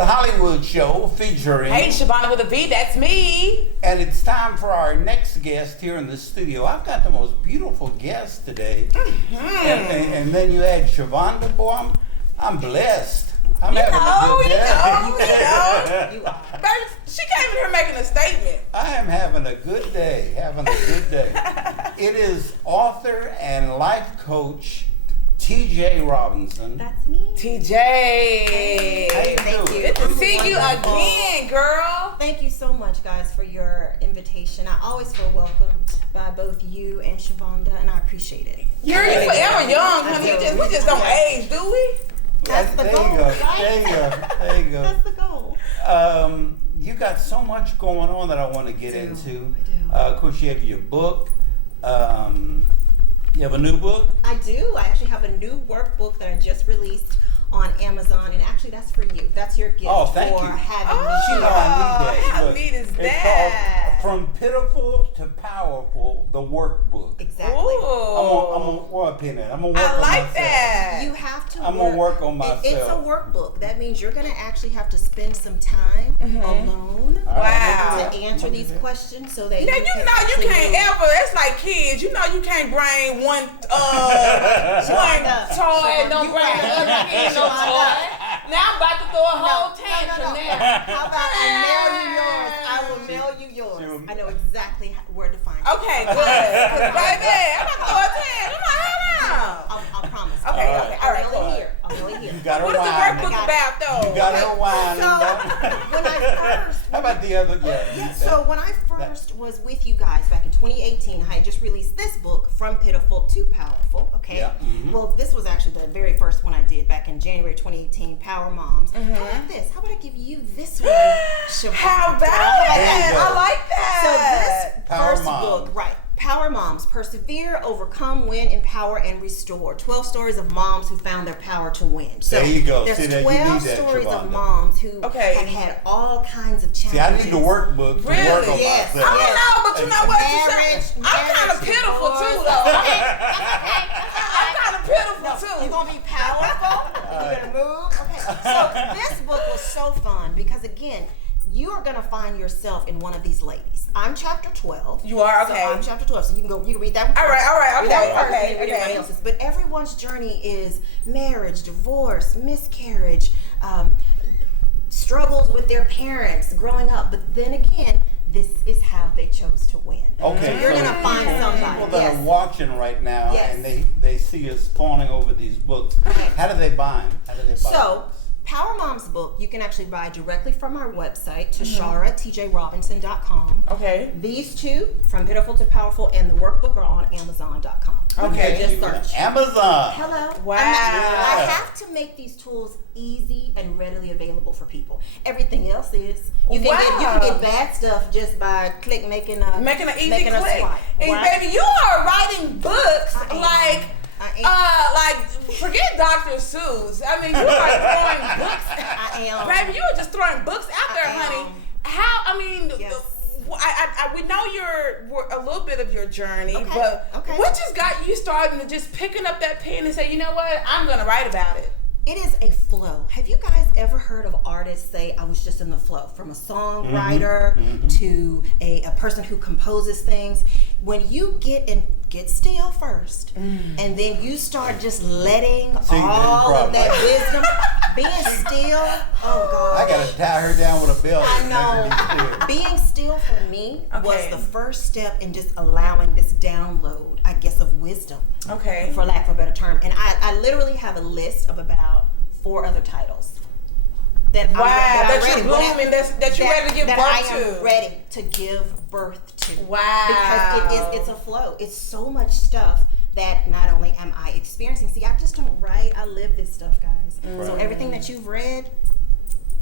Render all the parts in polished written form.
the Hollywood Show featuring... Hey, Shavonda with a V, that's me. And it's time for our next guest here in the studio. I've got the most beautiful guest today. And then you add Shavonda, boy, I'm blessed. I'm having a good day. You are. Baby, she came in here making a statement. I am having a good day, It is author and life coach, TJ Robinson. That's me. TJ. Thank you. Good to see you again, girl. Thank you so much, guys, for your invitation. I always feel welcomed by both you and Shavonda, and I appreciate it. You're forever young, honey. We just don't age, do we? That's the goal, right? There you go. That's the goal. You got so much going on that I want to get into. I do. Of course, you have your book. You have a new book? I do. I actually have a new workbook that I just released on Amazon, and actually that's for you. That's your gift Thank for you. having me. She know I need that. How Look, neat is it's that? called From Pitiful to Powerful, the workbook. Exactly. Ooh. Where I pin it? I'm gonna work I on like myself. that. You have to I'm gonna work on myself. It's a workbook. That means you're going to actually have to spend some time alone Wow. to answer these questions so that Now you you can know you actually can't move. ever. It's like kids. You know you can't bring one Shavonda, toy, no you bring right. the other kid no Shavonda. toy. Now I'm about to throw a whole tantrum there. How about I mail you yours? I will mail you yours. I know exactly where to find you. Okay, good. 'Cause baby, I'm about to throw a tantrum. I promise. Okay, okay, all right, I'll cool. mail it here. I'll mail it here. You got What is the workbook about, though? You got her wine. So, when I first... How about the other? Yeah, so when I first was with you guys back in 2018, I had just released this book, From Pitiful to Powerful, okay? Yeah. Mm-hmm. Well, this was actually the very first one I did back in January 2018, Power Moms. How about this? How about I give you this one, Shavonda? How about There you it? go. I like that. So this Power first Moms. book, right? Power Moms, Persevere, Overcome, Win, Empower, and Restore. 12 stories of moms who found their power to win. So There you go. There's See that? You 12 need that, stories of Shavonda. moms who Okay. have had all kinds of challenges. See, I need the workbook to Really? work on Yes. myself. I don't know, but you know what? Marriage, I'm kind of pitiful too, though. I'm kind of pitiful too. You're going to be powerful. You're going to move. Okay. So this book was so fun because, again, you are going to find yourself in one of these ladies. I'm chapter 12. You are? Okay. So I'm chapter 12. So you can read that one. All right, Read that one okay, first, and then read everybody else's. But everyone's journey is marriage, divorce, miscarriage, struggles with their parents growing up. But then again, this is how they chose to win. Okay, So you're going to find somebody. People that are watching right now Yes. and they see us fawning over these books. Okay. How do they buy them? How do they buy So, books? Power Mom's book, you can actually buy directly from our website, TasharaTJRobinson.com. Okay. These two, From Pitiful to Powerful, and the workbook are on Amazon.com. Okay. Just search. Amazon. Hello. Wow. I have to make these tools easy and readily available for people. Everything else is. You can get bad stuff just by making an easy click. swipe. And Right? baby, you are writing books I am. like forget Dr. Seuss. I mean, you are throwing books. I am. Baby, you are just throwing books out there, I honey. am. How? I mean, Yes. we know a little bit of your journey, Okay, but okay. what just got you starting to just picking up that pen and say, you know what, I'm gonna write about it. It is a flow. Have you guys ever heard of artists say, I was just in the flow? From a songwriter to a person who composes things. When you get still first, and then you start just letting all of that wisdom, being still, oh God. I gotta tie her down with a belt. I know. Being still for me was the first step in just allowing this download, I guess, of wisdom. Okay. For lack of a better term. And I literally have a list of about 4 other titles. That you're ready to give birth to. I am ready to give birth to. Wow. Because it's a flow. It's so much stuff that not only am I experiencing. See, I just don't write. I live this stuff, guys. So everything that you've read,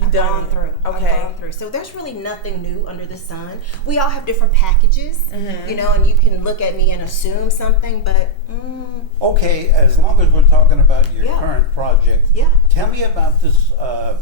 I've gone through. Okay. I've gone through. So there's really nothing new under the sun. We all have different packages, you know, and you can look at me and assume something, but Okay, as long as we're talking about your Yeah. current project, tell me about this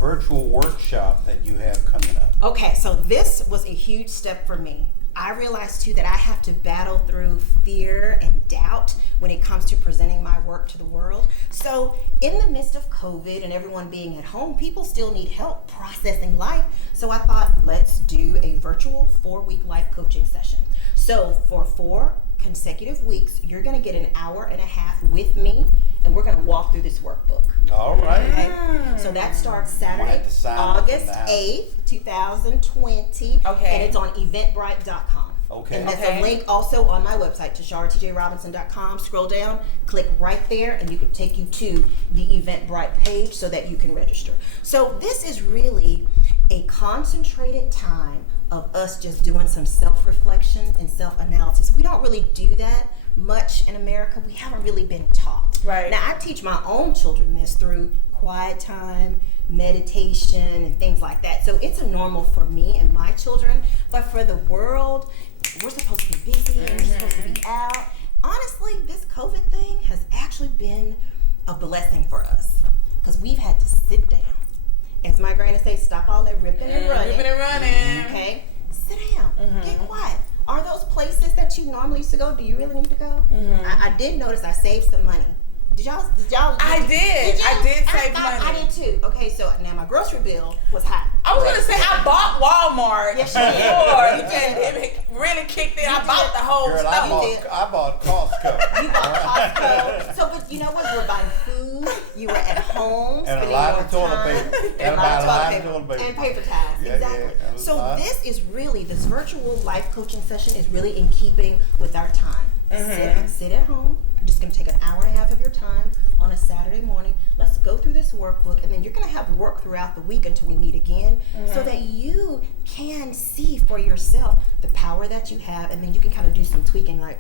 virtual workshop that you have coming up. okay, so this was a huge step for me. I realized too that I have to battle through fear and doubt when it comes to presenting my work to the world. So in the midst of COVID and everyone being at home, people still need help processing life. So I thought, let's do a virtual 4-week life coaching session. So for 4 consecutive weeks, you're going to get an hour and a half with me, and we're going to walk through this workbook. All right. Okay? So that starts Saturday, have to sign up August for that. 8th, 2020. Okay. And it's on eventbrite.com. Okay. And there's Okay. a link also on my website, tasharatjrobinson.com. Scroll down, click right there, and you can take you to the Eventbrite page so that you can register. So this is really a concentrated time of us just doing some self-reflection and self-analysis. We don't really do that much in America. We haven't really been taught. Right. Now, I teach my own children this through quiet time, meditation, and things like that. So it's a normal for me and my children. But for the world, we're supposed to be busy and we're supposed to be out. Honestly, this COVID thing has actually been a blessing for us because we've had to sit down. As my granny say, stop all that ripping and running. Ripping and running. Okay? Sit down. Get quiet. Are those places that you normally used to go, do you really need to go? I did notice I saved some money. Did y'all? I did. you? I did save I money. did too. Okay, so now my grocery bill was high. I was gonna say I bought Walmart Yes, you did. before the You did. pandemic really kicked in. You I bought did. the whole Girl, stuff. I bought Costco. You bought Costco. So, but you know what? You were buying food. You were at home. And a spending lot your of toilet time, paper. And a lot of toilet paper. paper. And paper towels. Yeah, Exactly. yeah, So a lot. this is really, this virtual life coaching session is really in keeping with our time. Sit at home. I'm just going to take an hour and a half of your time on a Saturday morning. Let's go through this workbook, and then you're going to have work throughout the week until we meet again, so that you can see for yourself the power that you have, and then you can kind of do some tweaking, like,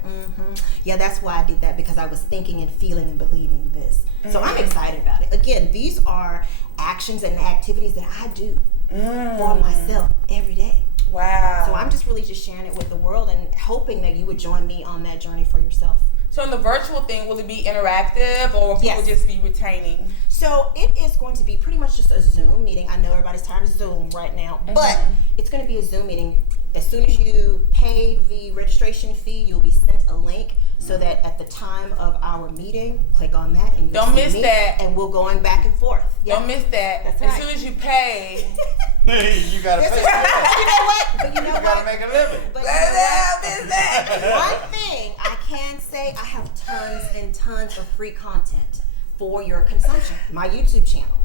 yeah, that's why I did that, because I was thinking and feeling and believing this. So I'm excited about it. Again, these are actions and activities that I do for myself every day. Wow. So I'm just really just sharing it with the world and hoping that you would join me on that journey for yourself. So in the virtual thing, will it be interactive or will people Yes. just be retaining? So it is going to be pretty much just a Zoom meeting. I know everybody's tired of Zoom right now, but it's going to be a Zoom meeting. As soon as you pay the registration fee, you'll be sent a link so that at the time of our meeting, click on that and you'll Don't see miss me, that. and we'll going back and forth. Yeah. Don't miss that. That's As right. soon as you pay. You gotta This pay is, you know what? But you know You what? gotta make a living. But you know what? Don't miss that. One thing I can say, I have tons and tons of free content for your consumption. My YouTube channel.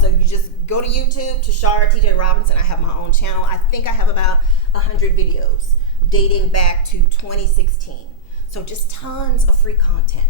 So you just go to YouTube, Tashara TJ Robinson. I have my own channel. I think I have about 100 videos dating back to 2016. So just tons of free content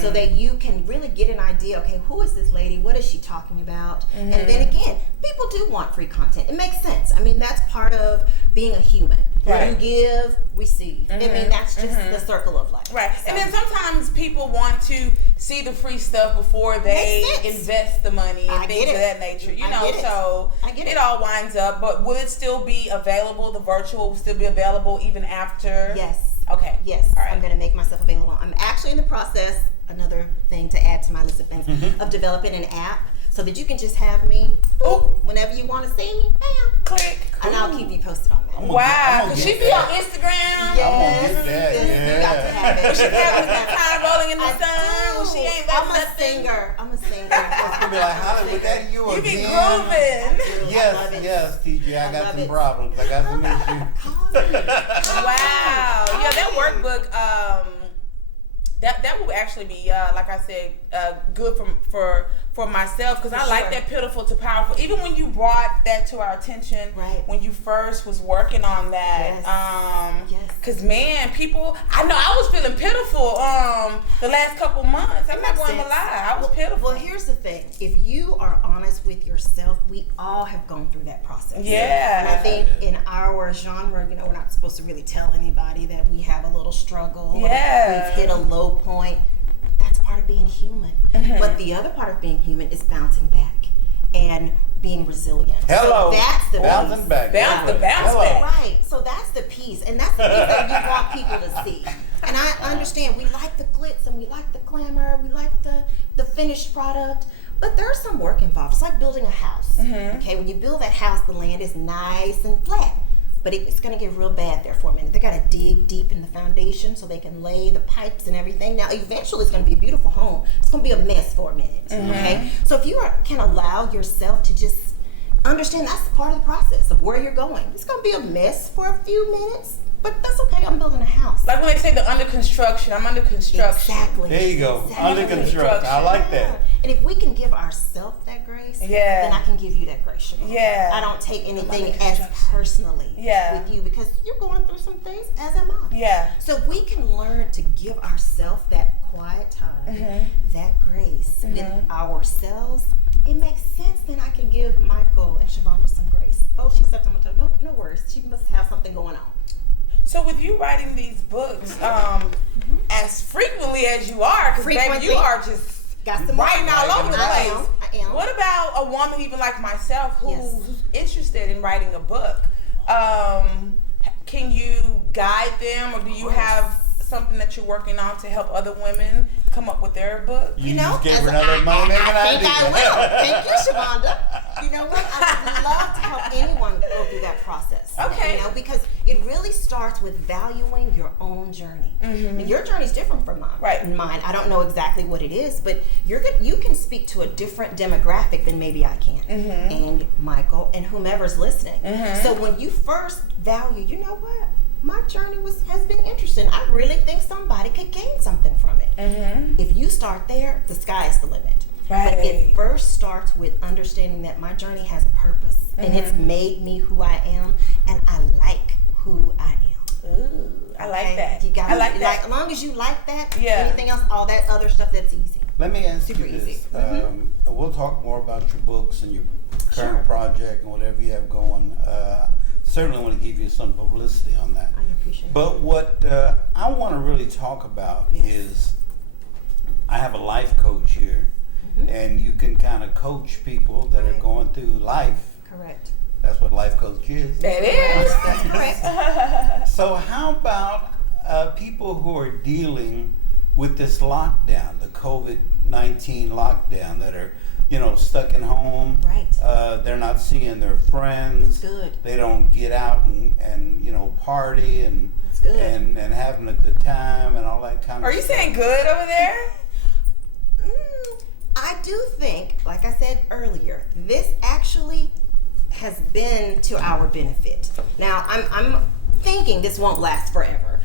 so that you can really get an idea, okay, who is this lady? What is she talking about? And then again, people do want free content. It makes sense. I mean, that's part of being a human. Right. You give, receive. I mean, that's just the circle of life. Right. So- And then sometimes people want to see the free stuff before they Makes sense. invest the money and I things get of it. that nature. You I know, get it. so I get it. all winds up. But will it still be available? The virtual will still be available even after? Yes. Okay. Yes, All right. I'm going to make myself available. I'm actually in the process, another thing to add to my list of things, of developing an app so that you can just have me, boop, whenever you want to see me, bam, Click. and I'll keep you posted on that. I'm Wow. gonna Cause get she be on that. Instagram. I'm gonna get that, You got to have it. She be having a good time rolling in the I sun when do. she ain't I'm like a nothing. singer. I'm a singer. You'll be like, Hollywood, that you You be again? grooving. Yes, love it. yes, TJ, I I got love some it. problems. I got some issues. Wow. Yeah, that workbook, that will actually be, like I said, good for myself because I For like sure. that pitiful to powerful. Even when you brought that to our attention, Right. when you first was working on that, Yes. because man, people, I know I was feeling pitiful the last couple months. I'm It not makes going to sense. lie, I was pitiful. Well, here's the thing. If you are honest with yourself, we all have gone through that process. Yeah. And I think in our genre, we're not supposed to really tell anybody that we have a little struggle. or Yeah. We've hit a low point. That's part of being human. But the other part of being human is bouncing back and being resilient. Hello. So that's the Bouncing piece. back. Bounce the bounce Hello. back. Right. So that's the piece. And that's the piece that you want people to see. And I understand we like the glitz and we like the glamour, we like the finished product. But there's some work involved. It's like building a house. Okay, when you build that house, the land is nice and flat. but it's going to get real bad there for a minute. They got to dig deep in the foundation so they can lay the pipes and everything. Now, eventually, it's going to be a beautiful home. It's going to be a mess for a minute. Okay, so if you can allow yourself to just understand that's part of the process of where you're going. It's going to be a mess for a few minutes, but that's okay. I'm building a house. Like when they say the under construction, I'm under construction. Exactly. There you go. Exactly. Under construction. I like that. And if we can give ourselves that grace, then I can give you that grace. Siobhan. Yeah. I don't take anything as personally with you because you're going through some things, as am I. Yeah. So if we can learn to give ourselves that quiet time, that grace with ourselves, it makes sense. Then I can give Michael and Shavonda some grace. Oh, she stepped on my toe. No worries. She must have something going on. So with you writing these books, as frequently as you are, because baby, you are just writing all over the place. I am. What about a woman even like myself who's interested in writing a book? Can you guide them, or do you have something that you're working on to help other women come up with their book? You just gave her another money-making idea. I think I will. Thank you, Shavonda. You know what? I would love to help anyone go through that process. Okay. You know, because it really starts with valuing your own journey. And your journey is different from mine. Right. Mine, I don't know exactly what it is, but you can speak to a different demographic than maybe I can. And Michael and whomever's listening. So when you first value, you know what? My journey has been interesting. I really think somebody could gain something from it. If you start there, the sky is the limit. Right. But it first starts with understanding that my journey has a purpose and it's made me who I am, and I like who I am. Ooh, I like that. You gotta, I like that. as long as you like that, Yeah. anything else, all that other stuff, that's easy. Let me ask Super you this. easy. We'll talk more about your books and your current Sure. project and whatever you have going. Certainly want to give you some publicity on that. I appreciate it. But what I want to really talk about is I have a life coach here, and you can kind of coach people that are going through life. Correct. That's what life coach is. That is. That's correct. So how about people who are dealing with this lockdown, the COVID-19 lockdown, that are, stuck at home. Right. They're not seeing their friends. Good. They don't get out and party and That's good. and having a good time and all that kind of Are you stuff. saying good over there? I do think, like I said earlier, this actually has been to our benefit. Now, I'm thinking this won't last forever.